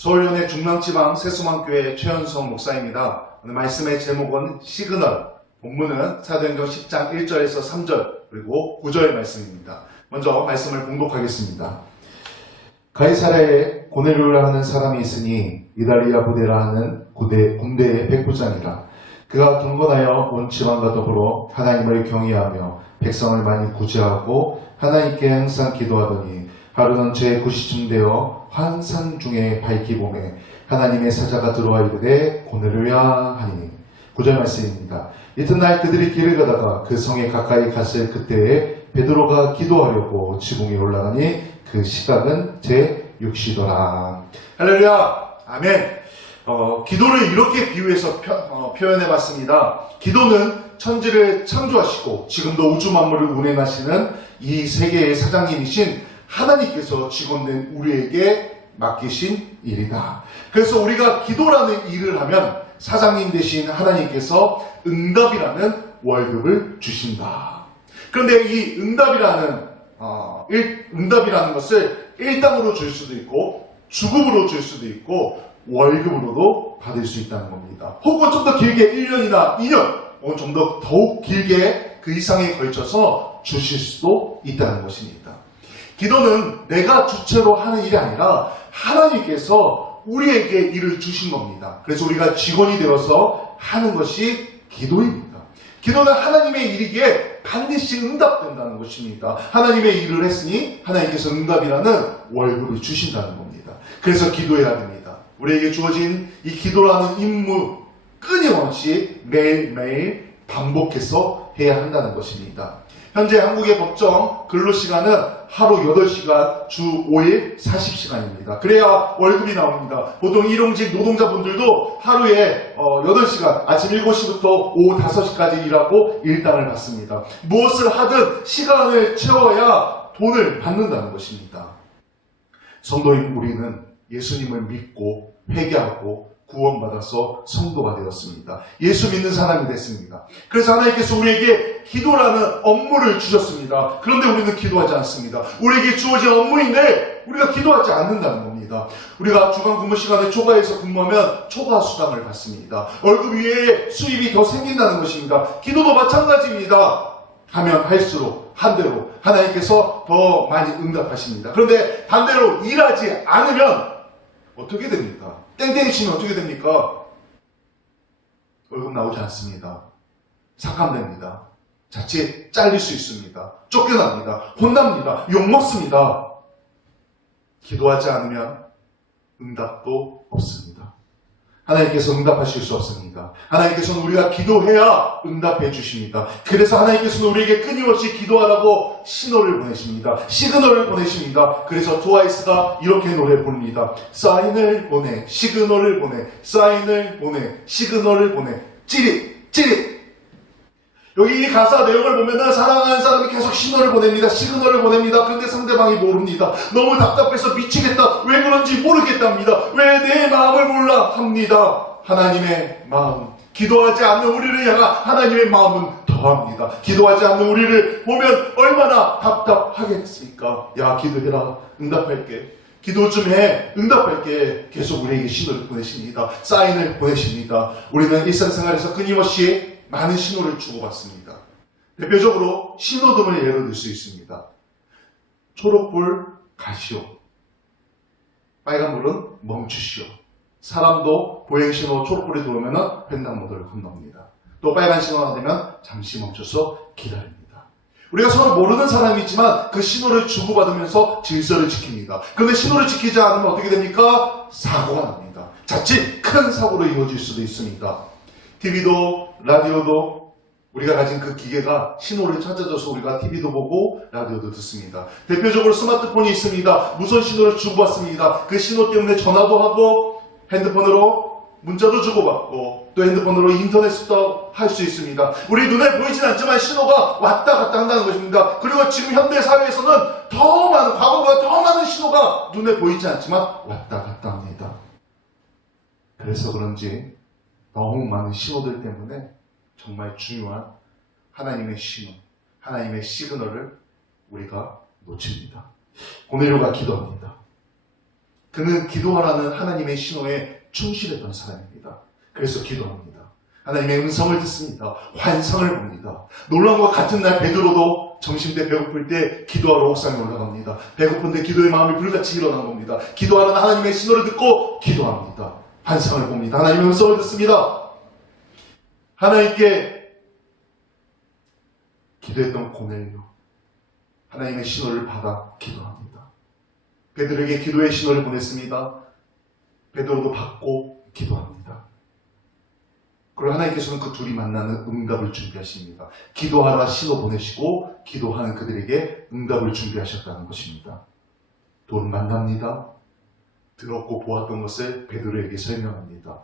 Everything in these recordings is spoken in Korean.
서울연의 중랑지방 세수만교회 최현성 목사입니다. 오늘 말씀의 제목은 시그널, 본문은 사도행전 10장 1절에서 3절 그리고 9절 말씀입니다. 먼저 말씀을 봉독하겠습니다. 가이사랴에 고넬료라 하는 사람이 있으니 이달리아 부대라 하는 군대의 백부장이라. 그가 경건하여 온 지방과 더불어 하나님을 경외하며 백성을 많이 구제하고 하나님께 항상 기도하더니 하루는 제 9시쯤 되어 환상 중에 밝히 보매 하나님의 사자가 들어와 이르되 고넬료야 하니니. 9절 말씀입니다. 이튿날 그들이 길을 가다가 그 성에 가까이 갔을 그때에 베드로가 기도하려고 지붕에 올라가니 그 시각은 제 6시더라. 할렐루야. 아멘. 기도를 이렇게 비유해서 표현해봤습니다. 기도는 천지를 창조하시고 지금도 우주 만물을 운행하시는 이 세계의 사장님이신 하나님께서 직원된 우리에게 맡기신 일이다. 그래서 우리가 기도라는 일을 하면 사장님 되신 하나님께서 응답이라는 월급을 주신다. 그런데 이 응답이라는 것을 일당으로 줄 수도 있고 주급으로 줄 수도 있고 월급으로도 받을 수 있다는 겁니다. 혹은 좀 더 길게 1년이나 2년 혹은 좀 더 더욱 길게 그 이상에 걸쳐서 주실 수도 있다는 것입니다. 기도는 내가 주체로 하는 일이 아니라 하나님께서 우리에게 일을 주신 겁니다. 그래서 우리가 직원이 되어서 하는 것이 기도입니다. 기도는 하나님의 일이기에 반드시 응답된다는 것입니다. 하나님의 일을 했으니 하나님께서 응답이라는 월급을 주신다는 겁니다. 그래서 기도해야 됩니다. 우리에게 주어진 이 기도라는 임무 끊임없이 매일매일 반복해서 해야 한다는 것입니다. 현재 한국의 법정 근로시간은 하루 8시간, 주 5일 40시간입니다. 그래야 월급이 나옵니다. 보통 일용직 노동자분들도 하루에 8시간, 아침 7시부터 오후 5시까지 일하고 일당을 받습니다. 무엇을 하든 시간을 채워야 돈을 받는다는 것입니다. 성도인 우리는 예수님을 믿고 회개하고 구원받아서 성도가 되었습니다. 예수 믿는 사람이 됐습니다. 그래서 하나님께서 우리에게 기도라는 업무를 주셨습니다. 그런데 우리는 기도하지 않습니다. 우리에게 주어진 업무인데 우리가 기도하지 않는다는 겁니다. 우리가 주간 근무 시간에 초과해서 근무하면 초과 수당을 받습니다. 월급 위에 수입이 더 생긴다는 것입니다. 기도도 마찬가지입니다. 하면 할수록 한 대로 하나님께서 더 많이 응답하십니다. 그런데 반대로 일하지 않으면 어떻게 됩니까? 땡땡이 치면 어떻게 됩니까? 월급 나오지 않습니다. 삭감됩니다. 자칫 잘릴 수 있습니다. 쫓겨납니다. 혼납니다. 욕먹습니다. 기도하지 않으면 응답도 없습니다. 하나님께서 응답하실 수 없습니다. 하나님께서는 우리가 기도해야 응답해 주십니다. 그래서 하나님께서는 우리에게 끊임없이 기도하라고 신호를 보내십니다. 시그널을 보내십니다. 그래서 트와이스가 이렇게 노래 부릅니다. 사인을 보내, 시그널을 보내, 사인을 보내, 시그널을 보내, 찌릿, 찌릿. 여기 이 가사 내용을 보면은 사랑하는 사람이 계속 신호를 보냅니다. 시그널을 보냅니다. 그런데 상대방이 모릅니다. 너무 답답해서 미치겠다. 왜 그런지 모르겠답니다. 왜 내 마음을 몰라 합니다. 하나님의 마음. 기도하지 않는 우리를 향한 하나님의 마음은 더합니다. 기도하지 않는 우리를 보면 얼마나 답답하겠습니까? 야, 기도해라. 응답할게. 기도 좀 해. 응답할게. 계속 우리에게 신호를 보내십니다. 사인을 보내십니다. 우리는 일상생활에서 끊임없이 많은 신호를 주고받습니다. 대표적으로 신호등을 예로 들 수 있습니다. 초록불 가시오. 빨간불은 멈추시오. 사람도 보행신호 초록불이 들어오면 횡단보도를 건넙니다. 또 빨간 신호가 되면 잠시 멈춰서 기다립니다. 우리가 서로 모르는 사람이지만 그 신호를 주고받으면서 질서를 지킵니다. 그런데 신호를 지키지 않으면 어떻게 됩니까? 사고가 납니다. 자칫 큰 사고로 이어질 수도 있습니다. TV도 라디오도 우리가 가진 그 기계가 신호를 찾아줘서 우리가 TV도 보고 라디오도 듣습니다. 대표적으로 스마트폰이 있습니다. 무선 신호를 주고받습니다. 그 신호 때문에 전화도 하고 핸드폰으로 문자도 주고받고 또 핸드폰으로 인터넷도 할 수 있습니다. 우리 눈에 보이진 않지만 신호가 왔다 갔다 한다는 것입니다. 그리고 지금 현대 사회에서는 과거보다 더 많은 신호가 눈에 보이지 않지만 왔다 갔다 합니다. 그래서 그런지 너무 많은 신호들 때문에 정말 중요한 하나님의 신호, 하나님의 시그널을 우리가 놓칩니다. 고넬료가 기도합니다. 그는 기도하라는 하나님의 신호에 충실했던 사람입니다. 그래서 기도합니다. 하나님의 음성을 듣습니다. 환상을 봅니다. 놀라운 것 같은 날 베드로도 점심때 배고플 때 기도하러 옥상에 올라갑니다. 배고픈데 기도의 마음이 불같이 일어난 겁니다. 기도하는 하나님의 신호를 듣고 기도합니다. 환상을 봅니다. 하나님의 음성을 듣습니다. 하나님께 기도했던 고넬료, 하나님의 신호를 받아 기도합니다. 베드로에게 기도의 신호를 보냈습니다. 베드로도 받고 기도합니다. 그리고 하나님께서는 그 둘이 만나는 응답을 준비하십니다. 기도하라 신호 보내시고 기도하는 그들에게 응답을 준비하셨다는 것입니다. 둘은 만납니다. 들었고 보았던 것을 베드로에게 설명합니다.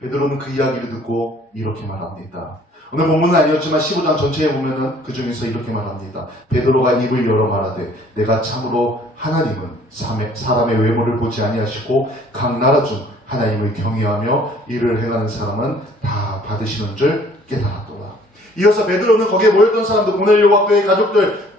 베드로는 그 이야기를 듣고 이렇게 말합니다. 오늘 본문은 아니었지만 15장 전체에 보면은 그 중에서 이렇게 말합니다. 베드로가 입을 열어 말하되 내가 참으로 하나님은 사람의 외모를 보지 아니하시고 각 나라 중 하나님을 경외하며 이를 행하는 사람은 다 받으시는 줄 깨달았더라. 이어서 베드로는 거기에 모였던 사람들, 고넬료와 그의 가족들,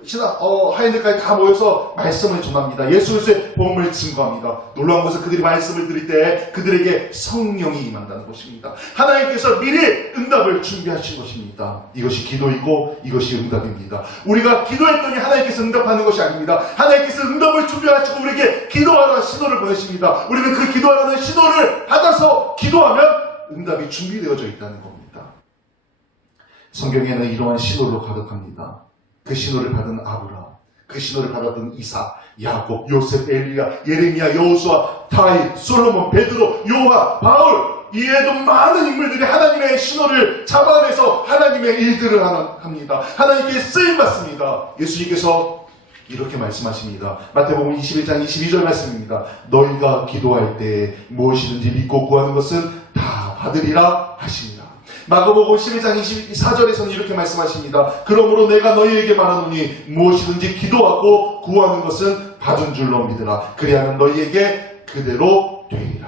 하인들까지 다 모여서 말씀을 전합니다. 예수 그리스도의 복음을 증거합니다. 놀라운 것은 그들이 말씀을 들을 때 그들에게 성령이 임한다는 것입니다. 하나님께서 미리 응답을 준비하신 것입니다. 이것이 기도이고 이것이 응답입니다. 우리가 기도했더니 하나님께서 응답하는 것이 아닙니다. 하나님께서 응답을 준비하시고 우리에게 기도하라는 신호를 보내십니다. 우리는 그 기도하라는 신호를 받아서 기도하면 응답이 준비되어져 있다는 겁니다. 성경에는 이러한 신호로 가득합니다. 그 신호를 받은 아브라함, 그 신호를 받았던 이삭, 야곱, 요셉, 엘리야, 예레미야, 여호수아, 다윗, 솔로몬, 베드로, 요한, 바울, 이외에도 많은 인물들이 하나님의 신호를 잡아내서 하나님의 일들을 합니다. 하나님께 쓰임받습니다. 예수님께서 이렇게 말씀하십니다. 마태복음 21장 22절 말씀입니다. 너희가 기도할 때 무엇이든지 믿고 구하는 것은 다 받으리라 하십니다. 마가복음 11장 24절에서는 이렇게 말씀하십니다. 그러므로 내가 너희에게 말하노니 무엇이든지 기도하고 구하는 것은 받은 줄로 믿으라. 그리하면 너희에게 그대로 되리라.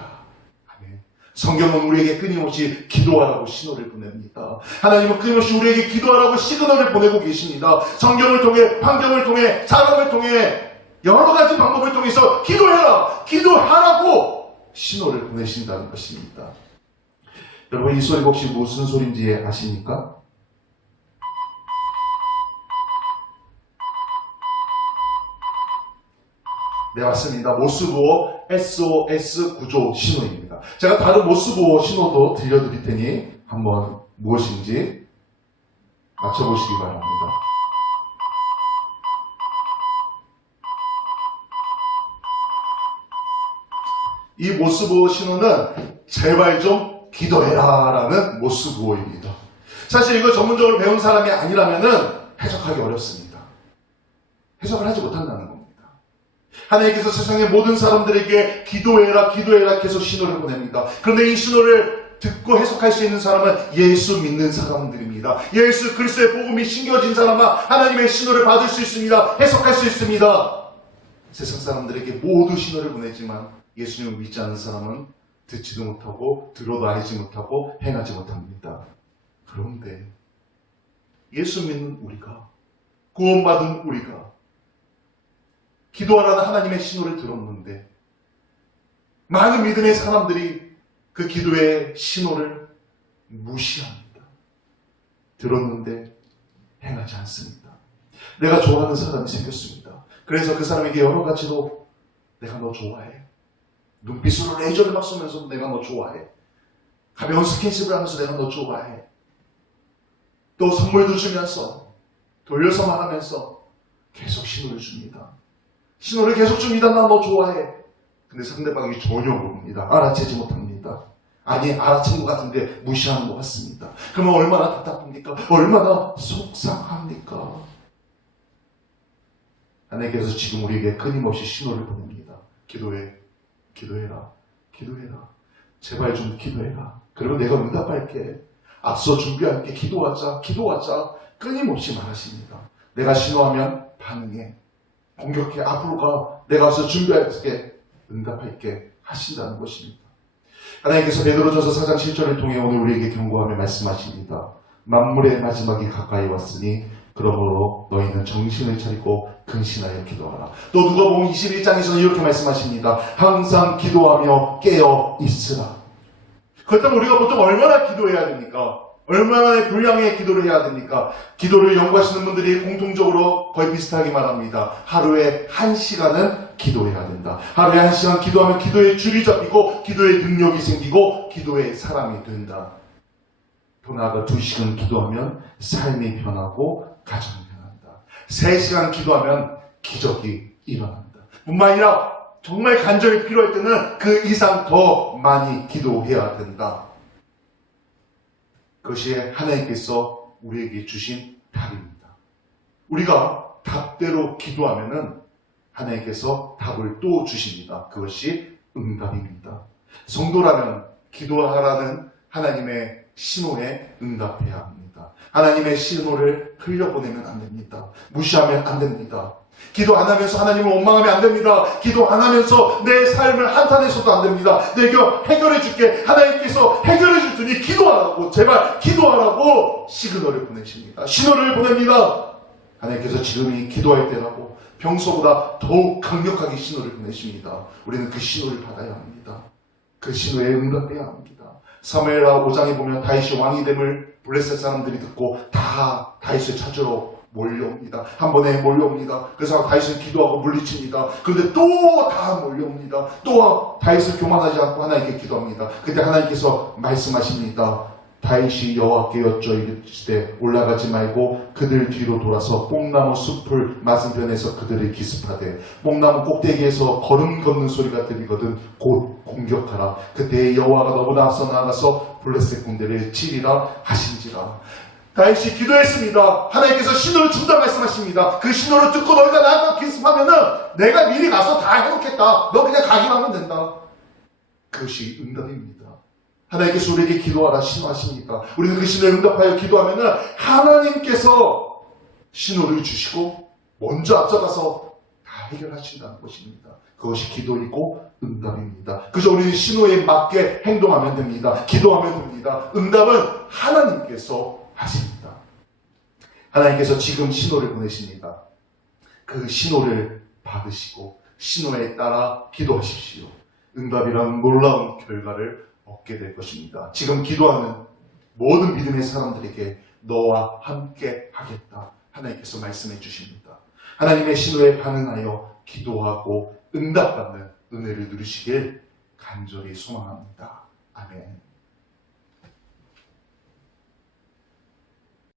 아멘. 성경은 우리에게 끊임없이 기도하라고 신호를 보냅니다. 하나님은 끊임없이 우리에게 기도하라고 시그널을 보내고 계십니다. 성경을 통해, 환경을 통해, 사람을 통해 여러 가지 방법을 통해서 기도해라, 기도하라고 신호를 보내신다는 것입니다. 여러분 이 소리가 혹시 무슨 소리인지 아십니까? 네, 맞습니다. 모스부호 SOS 구조 신호입니다. 제가 다른 모스부호 신호도 들려드릴 테니 한번 무엇인지 맞춰보시기 바랍니다. 이 모스부호 신호는 제발 좀 기도해라 라는 모스부호입니다. 사실 이걸 전문적으로 배운 사람이 아니라면 해석하기 어렵습니다. 해석을 하지 못한다는 겁니다. 하나님께서 세상의 모든 사람들에게 기도해라 기도해라 계속 신호를 보냅니다. 그런데 이 신호를 듣고 해석할 수 있는 사람은 예수 믿는 사람들입니다. 예수 그리스도의 복음이 심겨진 사람은 하나님의 신호를 받을 수 있습니다. 해석할 수 있습니다. 세상 사람들에게 모두 신호를 보내지만 예수님을 믿지 않는 사람은 듣지도 못하고 들어도 알지 못하고 행하지 못합니다. 그런데 예수 믿는 우리가, 구원받은 우리가 기도하라는 하나님의 신호를 들었는데 많은 믿음의 사람들이 그 기도의 신호를 무시합니다. 들었는데 행하지 않습니다. 내가 좋아하는 사람이 생겼습니다. 그래서 그 사람에게 여러 가지로 내가 너 좋아해. 눈빛으로 레이저를 막 쏘면서 내가 너 좋아해. 가벼운 스킨십을 하면서 내가 너 좋아해. 또 선물도 주면서 돌려서 말하면서 계속 신호를 줍니다. 신호를 계속 줍니다. 나 너 좋아해. 근데 상대방이 전혀 모릅니다. 알아채지 못합니다. 아니 알아챈 것 같은데 무시하는 것 같습니다. 그러면 얼마나 답답합니까? 얼마나 속상합니까? 하나님께서 지금 우리에게 끊임없이 신호를 보냅니다. 기도해. 기도해라. 기도해라. 제발 좀 기도해라. 그러면 내가 응답할게. 앞서 준비할게. 기도하자. 기도하자. 끊임없이 말하십니다. 내가 신호하면 반응해. 공격해. 앞으로 가. 내가 앞서 준비할게. 응답할게. 하신다는 것입니다. 하나님께서 베드로전서 4장 7절을 통해 오늘 우리에게 경고하며 말씀하십니다. 만물의 마지막이 가까이 왔으니 그러므로 너희는 정신을 차리고 근신하여 기도하라. 또 누가복음 21장에서는 이렇게 말씀하십니다. 항상 기도하며 깨어 있으라. 그렇다면 우리가 보통 얼마나 기도해야 됩니까? 얼마나 분량의 기도를 해야 됩니까? 기도를 연구하시는 분들이 공통적으로 거의 비슷하게 말합니다. 하루에 1시간은 기도해야 된다. 하루에 1시간 기도하면 기도의 줄이 잡히고 기도의 능력이 생기고 기도의 사람이 된다. 더 나아가 2시간 기도하면 삶이 변하고 가정이 변한다. 3시간 기도하면 기적이 일어난다. 뿐만 아니라 정말 간절히 필요할 때는 그 이상 더 많이 기도해야 된다. 그것이 하나님께서 우리에게 주신 답입니다. 우리가 답대로 기도하면은 하나님께서 답을 또 주십니다. 그것이 응답입니다. 성도라면 기도하라는 하나님의 신호에 응답해야 합니다. 하나님의 신호를 흘려보내면 안 됩니다. 무시하면 안 됩니다. 기도 안 하면서 하나님을 원망하면 안 됩니다. 기도 안 하면서 내 삶을 한탄해서도 안 됩니다. 내가 해결해 줄게. 하나님께서 해결해 줄 테니 기도하라고, 제발 기도하라고 시그널을 보내십니다. 신호를 보냅니다. 하나님께서 지금이 기도할 때라고 평소보다 더욱 강력하게 신호를 보내십니다. 우리는 그 신호를 받아야 합니다. 그 신호에 응답해야 합니다. 사무엘하 5장에 보면 다윗이 왕이 됨을 블레셋 사람들이 듣고 다 다윗을 찾으러 몰려옵니다. 한 번에 몰려옵니다. 그래서 다윗은 기도하고 물리칩니다. 그런데 또 다 몰려옵니다. 또 다윗을 교만하지 않고 하나님께 기도합니다. 그때 하나님께서 말씀하십니다. 다윗이 여호와께 여쭈어 이르시되 올라가지 말고 그들 뒤로 돌아서 뽕나무 숲을 맞은편에서 그들을 기습하되 뽕나무 꼭대기에서 걸음 걷는 소리가 들리거든 곧 공격하라. 그때 여호와가 너보다 앞서 나아가서 블레셋 군대를 치리라 하신지라. 다윗이 기도했습니다. 하나님께서 신호를 준다 말씀하십니다. 그 신호를 듣고 너희가 나아가 기습하면은 내가 미리 가서 다 해놓겠다. 너 그냥 가기만 하면 된다. 그것이 응답입니다. 하나님께서 우리에게 기도하라 신호하십니까? 우리는 그 신호에 응답하여 기도하면은 하나님께서 신호를 주시고 먼저 앞서가서 다 해결하신다는 것입니다. 그것이 기도이고 응답입니다. 그래서 우리는 신호에 맞게 행동하면 됩니다. 기도하면 됩니다. 응답은 하나님께서 하십니다. 하나님께서 지금 신호를 보내십니다. 그 신호를 받으시고 신호에 따라 기도하십시오. 응답이란 놀라운 결과를 얻게 될 것입니다. 지금 기도하는 모든 믿음의 사람들에게 너와 함께 하겠다. 하나님께서 말씀해 주십니다. 하나님의 신호에 반응하여 기도하고 응답받는 은혜를 누리시길 간절히 소망합니다. 아멘.